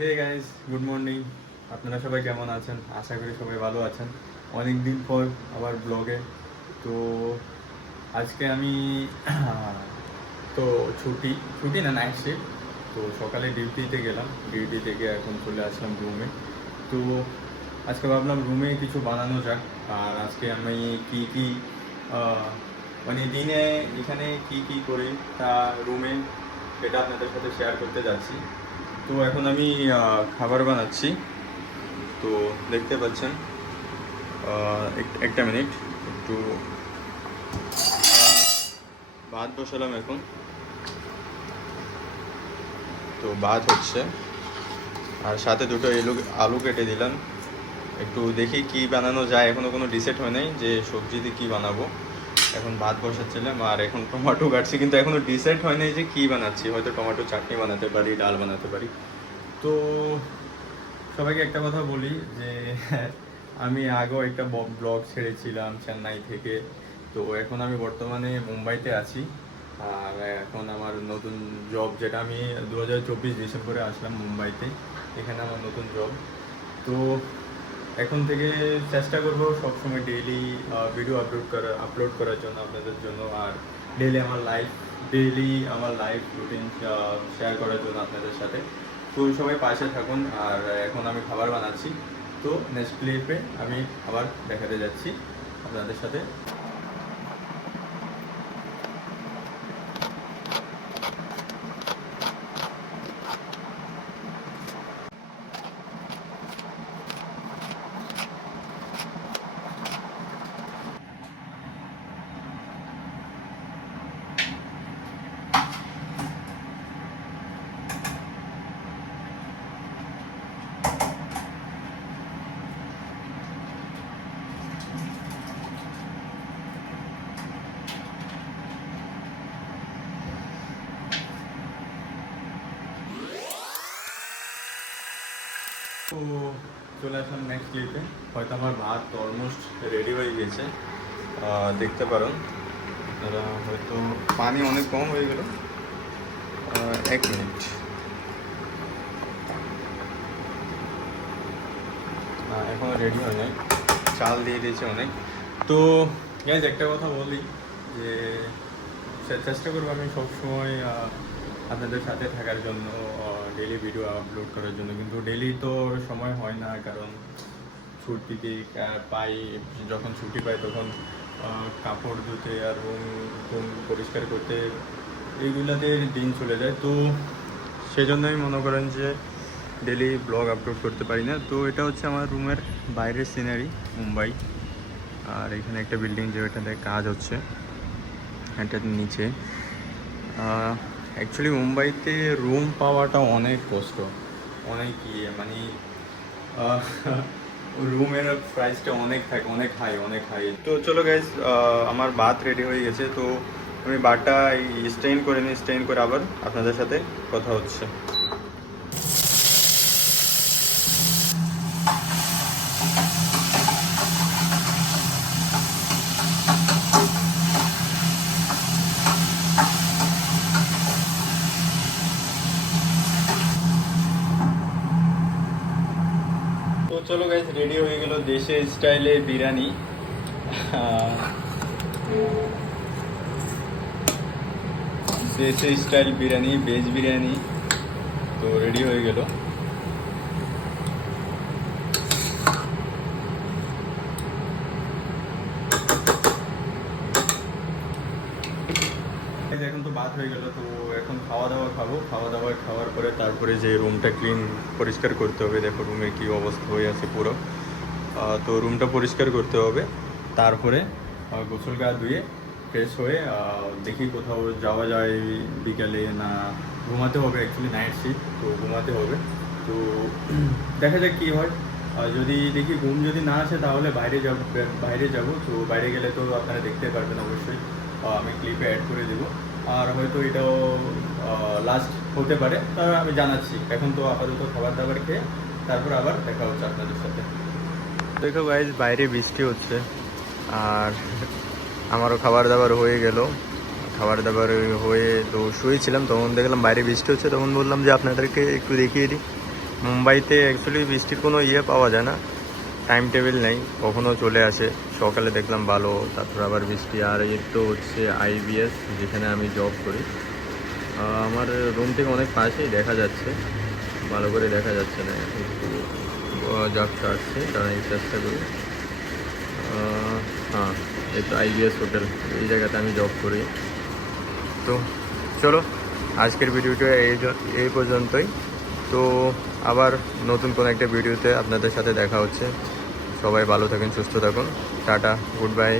Hey guys, good morning. আপনারা সবাই কেমন আছেন? আশা করি সবাই ভালো আছেন। অনেক দিন পর আবার ব্লগে। তো আজকে আমি তো ছুটি ছুটি না, নাইট শিফট। তো সকালে ডিউটিতে গেলাম, ডিউটি থেকে এখন চলে আসলাম রুমে। তো আজকে ভাবলাম রুমে কিছু বানানো যাক। আর আজকে আমি কি কি আহ, মানে দিনে এখানে কি কি করি তা রুমে, এটা আপনাদের সাথে শেয়ার করতে যাচ্ছি। তো এখন আমি খাবার বানাচ্ছি। তো দেখতে পাচ্ছেন, একটা মিনিট, একটু ভাত বসালাম এখন। তো ভাত হচ্ছে, আর সাথে দুটো আলু কেটে দিলাম। একটু দেখি কি বানানো যায়, এখনও কোনো ডিসাইড হয় নাই যে সবজি দিয়ে কী বানাবো। এখন ভাত বসাচ্ছিলাম আর এখন টমেটো কাটছি, কিন্তু এখনও ডিসাইড হয় নাই যে কী বানাচ্ছি। হয়তো টমেটো চাটনি বানাতে পারি, ডাল বানাতে পারি। তো সবাইকে একটা কথা বলি যে আমি আগেও একটা ব্লগ ছেড়েছিলাম চেন্নাই থেকে। তো এখন আমি বর্তমানে মুম্বাইতে আছি। আর এখন আমার নতুন জব, যেটা আমি 2024 ডিসেম্বরে আসলাম মুম্বাইতে। এখানে আমার নতুন জব। তো এখন থেকে চেষ্টা করবো সবসময় ডেইলি ভিডিও আপলোড করার জন্য আপনাদের জন্য। আর ডেইলি আমার লাইফ রুটিন শেয়ার করার জন্য আপনাদের সাথে। তো সবাই পাশে থাকুন। আর এখন আমি খাবার বানাচ্ছি। তো নেক্সট ক্লিপে আমি আবার দেখাতে যাচ্ছি আপনাদের সাথে। তো চলে আসলাম নেক্সট ক্লিপে। হয়তো আমার ভাত অলমোস্ট রেডি হয়ে গেছে, দেখতে পারেন আপনারা। হয়তো পানি অনেক কম হয়ে গেল। 1 মিনিট, এখনও রেডি হয় নাই, চাল দিয়ে দিয়েছে অনেক। তো গাইজ একটা কথা বলি যে চেষ্টা করবো আমি সবসময় আপনাদের সাথে থাকার জন্য, ডেলি ভিডিও আপলোড করার জন্য। কিন্তু ডেলি তো সময় হয় না, কারণ ছুটিতে পাই। যখন ছুটি পাই তখন কাপড় ধুতে আর রুম পরিষ্কার করতে, এইগুলাতে দিন চলে যায়। তো সেজন্যই মনে করেন যে ডেলি ব্লগ আপলোড করতে পারি না। তো এটা হচ্ছে আমার রুমের বাইরের সিনারি, মুম্বাই। আর এখানে একটা বিল্ডিং, যেটাতে কাজ হচ্ছে, এটার নিচে। অ্যাকচুয়ালি মুম্বাইতে রুম পাওয়াটা অনেক কষ্ট, অনেক মানে রুমের প্রাইসটা অনেক থাকে, অনেক হাই। তো চলো গাইজ, আমার ভাত রেডি হয়ে গেছে। তো আমি ভাতটা স্টেইন করে নিই, স্টেইন করে আবার আপনাদের সাথে কথা হচ্ছে। তো চলো গাইজ, রেডি হয়ে গেল দেশের স্টাইলে বিরিয়ানি। দেশের স্টাইল বিরিয়ানি, ভেজ বিরিয়ানি। তো রেডি হয়ে গেল। এখন তো ভাত হয়ে গেল। তো এখন খাওয়া দাওয়া খাবো। খাওয়ার পরে তারপরে যে রুমটা পরিষ্কার করতে হবে। দেখো রুমের কি অবস্থা হয়ে আছে পুরো। তো রুমটা পরিষ্কার করতে হবে। তারপরে গোসল গা ধুয়ে ফ্রেশ হয়ে দেখি কোথাও যাওয়া যায় বিকেলে, না ঘুমাতে হবে। অ্যাকচুয়ালি নাইট শিফট, তো ঘুমাতে হবে। তো দেখা যাক কী হয়। যদি দেখি ঘুম যদি না আসে তাহলে বাইরে যাব। তো বাইরে গেলে তো আপনারা দেখতে পারবেন অবশ্যই, আমি ক্লিপে অ্যাড করে দেবো। আর হয়তো এটাও লাস্ট হতে পারে, তা আমি জানাচ্ছি। এখন তো আপাতত খাবার দাবার খেয়ে তারপর আবার দেখা হচ্ছে আপনাদের সাথে। দেখো গাইজ, বাইরে বৃষ্টি হচ্ছে। আর আমারও খাবার দাবার হয়ে গেল। খাবার দাবার হয়ে তো শুয়েছিলাম, তখন দেখলাম বাইরে বৃষ্টি হচ্ছে। তখন বললাম যে আপনাদেরকে একটু দেখিয়ে দিই। মুম্বাইতে অ্যাকচুয়ালি বৃষ্টির কোনো ইয়ে পাওয়া যায় না, টাইম টেবিল নেই, কখনো চলে আসে। সকালে দেখলাম ভালো, তারপর আবার বৃষ্টি। আর এর তো হচ্ছে আইবিএস, যেখানে আমি জব করি। আমার রুম থেকে অনেক পাশেই দেখা যাচ্ছে, ভালো করে দেখা যাচ্ছে না, একটু ঝাপসা আসছে, কারণ এই চেষ্টা করি। হ্যাঁ, এই তো আইবিএস হোটেল, এই জায়গাতে আমি জব করি। তো চলো, আজকের ভিডিওটা এই পর্যন্তই। তো আবার নতুন কোনো একটা ভিডিওতে আপনাদের সাথে দেখা হচ্ছে। সবাই ভালো থাকুন, সুস্থ থাকুন। Tata, good bye.